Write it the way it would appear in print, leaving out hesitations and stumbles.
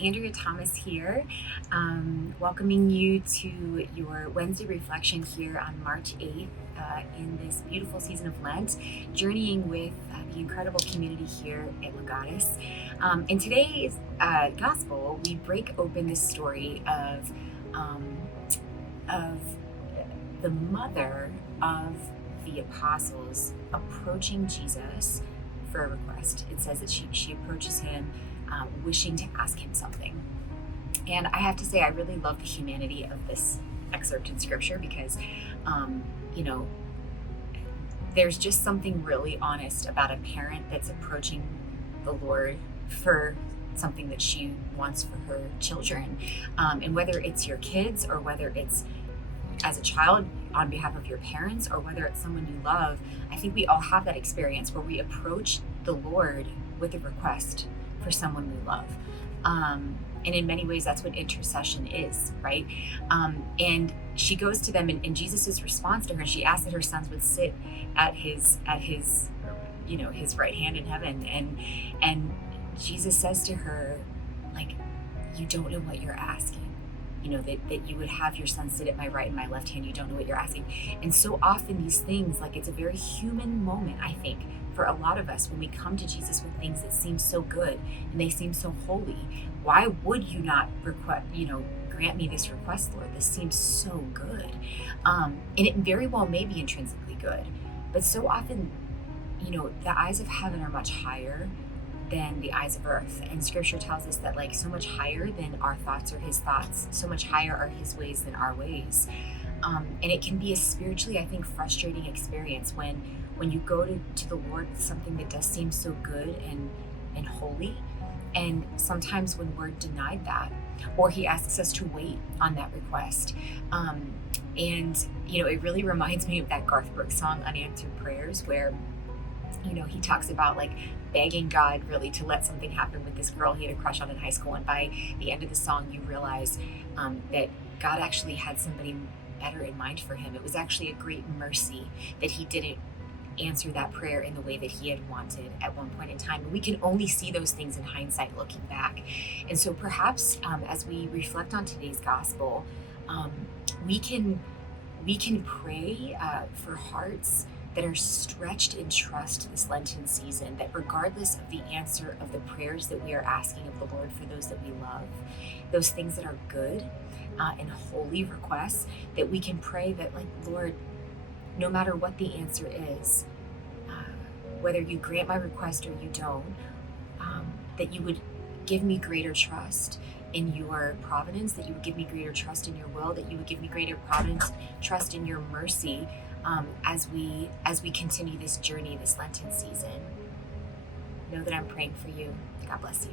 Andrea Thomas here, welcoming you to your Wednesday reflection here on March 8th in this beautiful season of Lent, journeying with the incredible community here at Legatus. In today's gospel, we break open the story of the mother of the apostles approaching Jesus for a request. It says that she approaches him wishing to ask him something. And I have to say, I really love the humanity of this excerpt in scripture because, there's just something really honest about a parent that's approaching the Lord for something that she wants for her children. And whether it's your kids or whether it's as a child on behalf of your parents or whether it's someone you love, I think we all have that experience where we approach the Lord with a request for someone we love. And in many ways, that's what intercession is, right? And she goes to them, and Jesus' response to her, she asked that her sons would sit at his his right hand in heaven. And Jesus says to her, like, you don't know what you're asking. That you would have your son sit at my right and my left hand. You don't know what you're asking. And so often these things, like, it's a very human moment, I think, for a lot of us when we come to Jesus with things that seem so good and they seem so holy. Why would you not grant me this request, Lord? This seems so good. And it very well may be intrinsically good. But so often, the eyes of heaven are much higher than the eyes of earth. And scripture tells us that, like, so much higher than our thoughts are his thoughts, so much higher are his ways than our ways. And it can be a spiritually, I think, frustrating experience when you go to the Lord with something that does seem so good and holy. And sometimes when we're denied that, or he asks us to wait on that request. It really reminds me of that Garth Brooks song, Unanswered Prayers, where he talks about, like, begging God really to let something happen with this girl he had a crush on in high school. And by the end of the song, you realize that God actually had somebody better in mind for him. It was actually a great mercy that he didn't answer that prayer in the way that he had wanted at one point in time. And we can only see those things in hindsight looking back. And so perhaps as we reflect on today's gospel, we can pray for hearts that are stretched in trust this Lenten season, that regardless of the answer of the prayers that we are asking of the Lord for those that we love, those things that are good and holy requests, that we can pray that, like, Lord, no matter what the answer is, whether you grant my request or you don't, that you would give me greater trust in your providence, that you would give me greater trust in your will, that you would give me greater providence, trust in your mercy, as we continue this journey, this Lenten season. Know that I'm praying for you. God bless you.